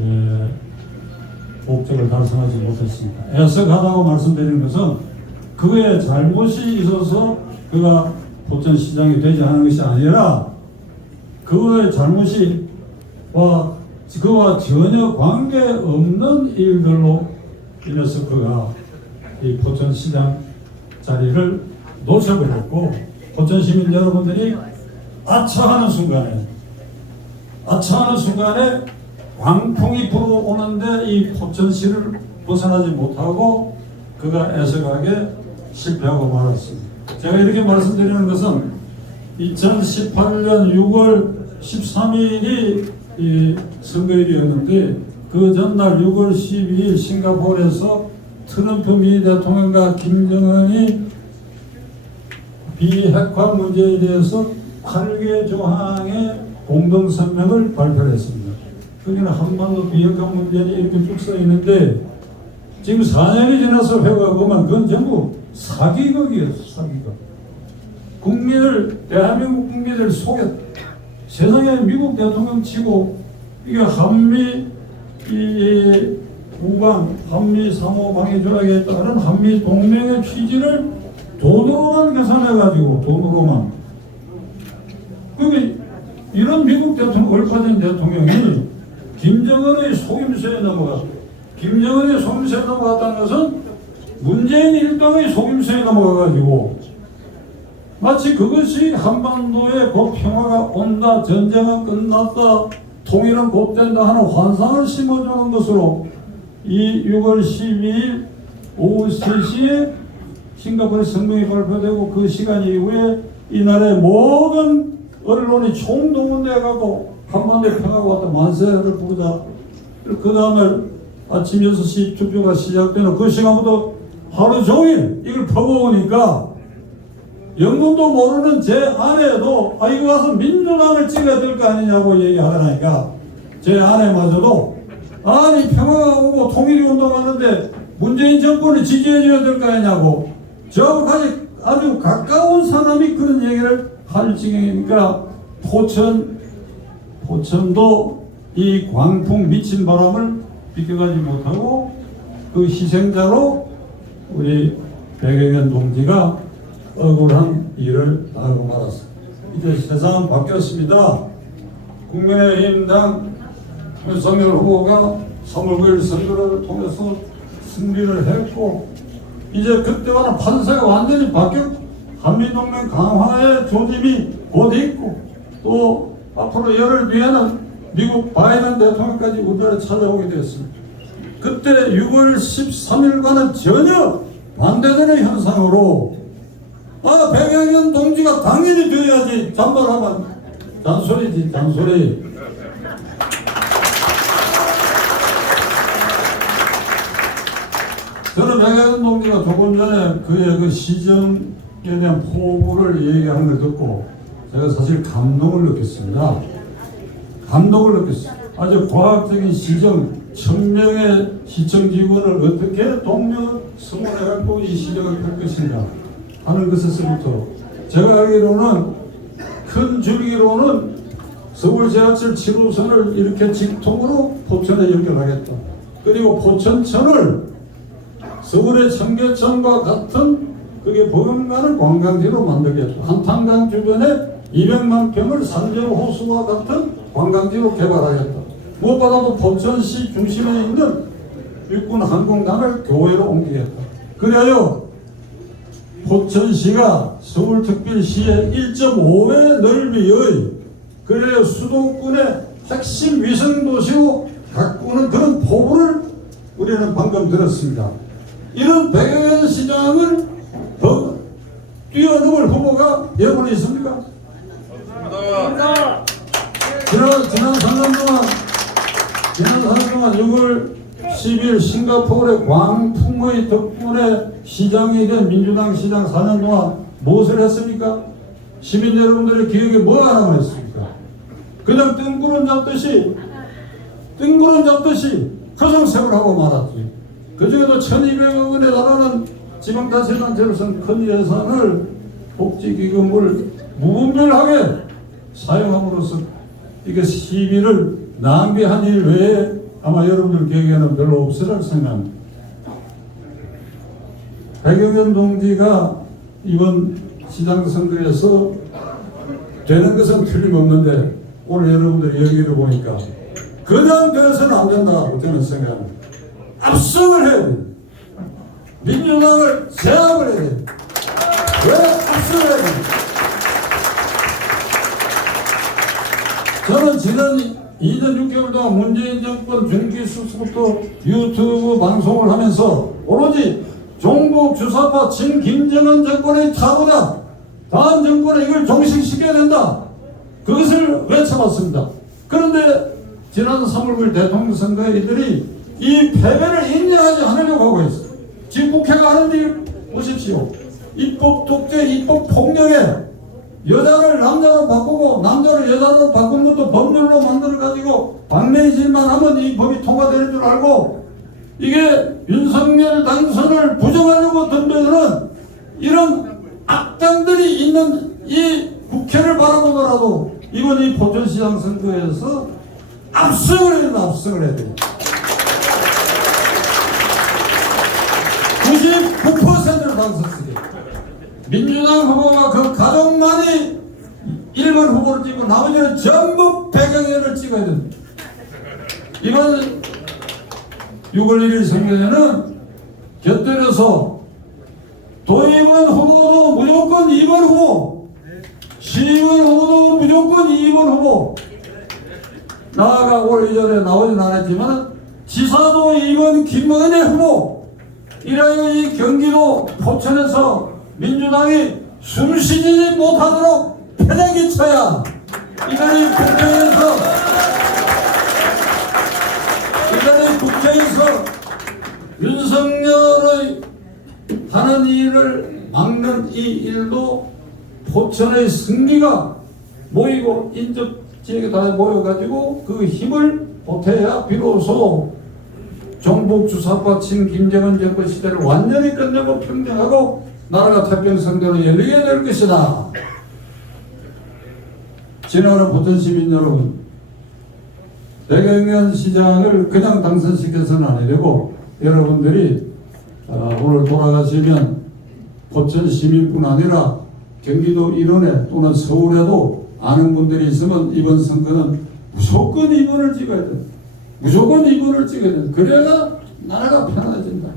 에, 목적을 달성하지 못했습니다. 애석하다고 말씀드리는 것은 그의 잘못이 있어서 그가 포천시장이 되지 않은 것이 아니라 그의 잘못이 와 그와 전혀 관계 없는 일들로 인해서 그가 이 포천시장 자리를 놓쳐버렸고 포천 시민 여러분들이 아차하는 순간에 아차하는 순간에 광풍이 불어오는데 이 포천시를 벗어나지 못하고 그가 애석하게 실패하고 말았습니다. 제가 이렇게 말씀드리는 것은 2018년 6월 13일이 이 선거일이었는데 그 전날 6월 12일 싱가포르에서 트럼프 미 대통령과 김정은이 비핵화 문제에 대해서 8개 조항의 공동 성명을 발표했습니다. 거기는 한반도 비핵화 문제는 이렇게 쭉 써 있는데 지금 4년이 지나서 회고하고만 그건 전부 사기극이었어 사기극. 국민을 대한민국 국민을 속였. 세상에 미국 대통령 치고 이게 한미 이 우방 한미 상호 방위 조약에 따른 한미 동맹의 취지를 돈으로만 계산해 가지고 돈으로만 그게 이런 미국 대통령 얼빠진 대통령이 김정은의 속임수에 넘어갔고 김정은의 속임수에 넘어갔다는 것은 문재인 일당의 속임수에 넘어가가지고 마치 그것이 한반도에 곧 평화가 온다, 전쟁은 끝났다, 통일은 곧 된다 하는 환상을 심어주는 것으로 이 6월 12일 오후 3시에 싱가포르 성명이 발표되고 그 시간 이후에 이날의 모든 언론이 총동원돼 가고 한반도에 평화가 왔다 만세를 부르자. 그 다음에 아침 6시 투표가 시작되는 그 시간부터 하루 종일 이걸 퍼부으니까 영문도 모르는 제 아내도 아 이거 와서 민주당을 찍어야 될 거 아니냐고 얘기하라니까. 제 아내마저도 아니 평화가 오고 통일이 운동하는데 문재인 정권을 지지해 줘야 될 거 아니냐고. 저하고까지 아주 가까운 사람이 그런 얘기를 할 지경이니까 포천 포천도 이 광풍 미친 바람을 비껴가지 못하고 그 희생자로 우리 백영현 동지가 억울한 일을 하고 말았습니다. 이제 세상은 바뀌었습니다. 국민의힘당 윤석열 후보가 3월 9일 선거를 통해서 승리를 했고 이제 그때와는 판세가 완전히 바뀌었고 한미동맹 강화의 조짐이 곧 있고 또 앞으로 열흘 뒤에는 미국 바이든 대통령까지 우리나라에 찾아오게 됐습니다. 그때 6월 13일과는 전혀 반대되는 현상으로 아 백영현 동지가 당연히 되어야지. 잔말하면 잔소리지 잔소리. 저는 백영현 동지가 조금 전에 그의 그 시정에 대한 포부를 얘기하는 걸 듣고 제가 사실 감동을 느꼈습니다 감동을 느꼈어요 아주 과학적인 시정 천명의 시청 직원을 어떻게 동료 성원해갖고 이 시정을 펼 것인가 하는 것에서부터 제가 알기로는 큰 줄기로는 서울 지하철 7호선을 이렇게 직통으로 포천에 연결하겠다. 그리고 포천천을 서울의 청계천과 같은 그게 버금가는 관광지로 만들겠다. 한탄강 주변에 200만 평을 산전 호수와 같은 관광지로 개발하겠다. 무엇보다도 포천시 중심에 있는 육군 항공단을 교외로 옮기겠다. 그래요. 포천시가 서울특별시의 1.5배 넓이의 그래 수도권의 핵심 위성도시로 가꾸는 그런 포부를 우리는 방금 들었습니다. 이런 백현 시장을 더 뛰어넘을 후보가 여분이 있습니까? 지난, 지난 3년 동안, 지난 3년 동안 6월 10일 싱가포르의 광풍의 덕분에 시장이 된 민주당 시장 4년 동안 무엇을 했습니까? 시민 여러분들의 기억에 뭐가 남아있습니까? 그냥 뜬구름 잡듯이, 뜬구름 잡듯이 허송세월 하고 말았지. 그 중에도 1200억 원에 달하는 지방자치단체로선 큰 예산을 복지기금을 무분별하게 사용함으로써 이게 시비를 낭비한 일 외에 아마 여러분들 기억에는 별로 없으리라 생각합니다. 백영현 동지가 이번 시장 선거에서 되는 것은 틀림없는데 오늘 여러분들 얘기를 보니까 그냥 돼서는 안 된다고 저는 생각합니다. 압승을 해야 돼. 민주당을 제압을 해야 돼. 왜 압승을 해야 돼? 저는 지난 2년 6개월 동안 문재인 정권 중기수부터 유튜브 방송을 하면서 오로지 종북 주사파 친 김정은 정권의 타부다. 다음 정권에 이걸 종식시켜야 된다. 그것을 외쳐봤습니다. 그런데 지난 3월 9일 대통령 선거에 이들이 이 패배를 인정하지 않으려고 하고 있어요. 지금 국회가 하는 일 보십시오. 입법 독재, 입법 폭력에 여자를 남자로 바꾸고 남자를 여자로 바꾼 것도 법률로 만들어 가지고 방매질만 하면 이 법이 통과되는 줄 알고 이게 윤석열 당선을 부정하려고 덤벼드는 이런 악당들이 있는 이 국회를 바라보더라도 이번 이 포천시장 선거에서 압승을 해야 압승을 해야 돼99%를 당선시켜 민주당 후보가 그 가족만이 1번 후보를 찍고 나머지는 전부 배경연을 찍어야 됩니다. 이번 6월 1일 선거에는 곁들여서 도의원 후보도 무조건 2번 후보, 시의원 후보도 무조건 2번 후보, 나아가 올 이전에 나오진 않았지만 지사도 2번 김은혜 후보, 이라여 이 경기도 포천에서 민주당이 숨쉬지 못하도록 패대기 쳐야 이들이 국회에서 이들이 국회에서 윤석열의 하는 일을 막는 이 일도 포천의 승리가 모이고 인접 지역에 다 모여가지고 그 힘을 보태야 비로소 정복 주사파 친 김정은 정권 시대를 완전히 끝내고 평정하고 나라가 태평성대로 열리게 될 것이다. 지나는 포천 시민 여러분, 백영현 시장을 그냥 당선시켜서는 안 되고 여러분들이 어, 오늘 돌아가시면 포천 시민뿐 아니라 경기도 일원에 또는 서울에도 아는 분들이 있으면 이번 선거는 무조건 2번을 찍어야 돼. 무조건 2번을 찍어야 돼. 그래야 나라가 편안해진다.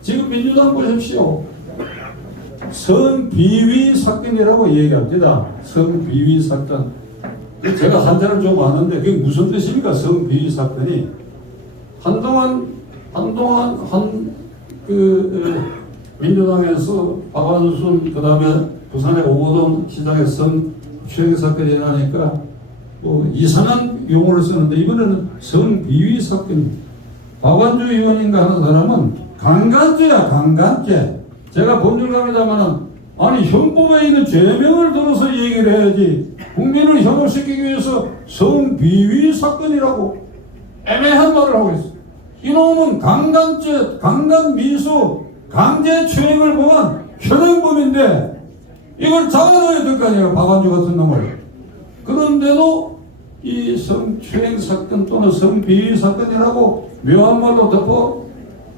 지금 민주당 보십시오. 성비위 사건이라고 얘기합니다. 성비위 사건. 제가 한자를 좀 아는데 그게 무슨 뜻입니까? 성비위 사건이. 한동안, 한동안 한 그 민주당에서 박완순, 그 다음에 부산의 오거돈 시장의 성추행 사건이 나니까 뭐 이상한 용어를 쓰는데 이번에는 성비위 사건입니다. 박완주 의원인가 하는 사람은 강간죄야, 강간죄. 제가 법률가입니다만은 아니 형법에 있는 죄명을 들어서 얘기를 해야지 국민을 혐오시키기 위해서 성비위 사건이라고 애매한 말을 하고 있어. 이놈은 강간죄, 강간미수, 강제추행을 범한 현행범인데 이걸 잡아놔야 될 거 아니에요 박완주 같은 놈을. 그런데도 이 성추행 사건 또는 성비위 사건이라고 묘한 말로 덮어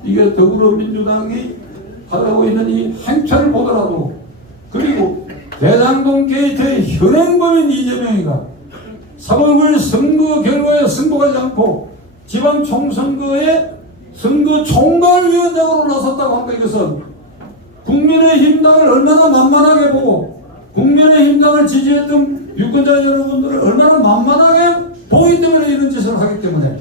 이게 더불어민주당이 하고 있는 이 행차를 보더라도 그리고 대장동 게이트의 현행범인 이재명이가 3월 9일 선거 결과에 승복하지 않고 지방 총선거에 선거 총괄위원장으로 나섰다고 한다 이것은 국민의힘 당을 얼마나 만만하게 보고 국민의힘 당을 지지했던 유권자 여러분들을 얼마나 만만하게 보기 때문에 이런 짓을 하기 때문에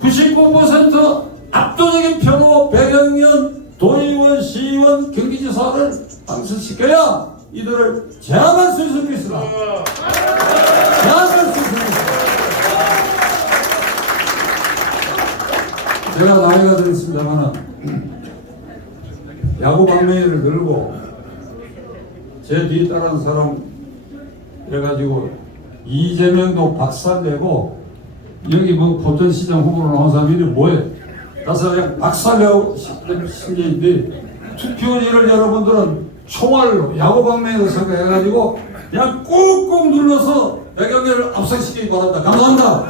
99% 압도적인 표로 백영년 도의원, 시의원, 경기지사를 당선시켜야 이들을 제압할 수 있을 것이다. 제압할 수 있을 것이다. 제가 나이가 들었습니다만은 야구 방망이를 들고 제 뒤에 따른 사람 그래가지고 이재명도 박살내고 여기 뭐 포천시장 후보로 나온 사람이 뭐해? 가서 그냥 박살내고 싶은 심리인데 투표지를 여러분들은 총알로 야구 방망이로 생각해가지고 그냥 꾹꾹 눌러서 배경을 압승시키기 바랍니다. 감사합니다.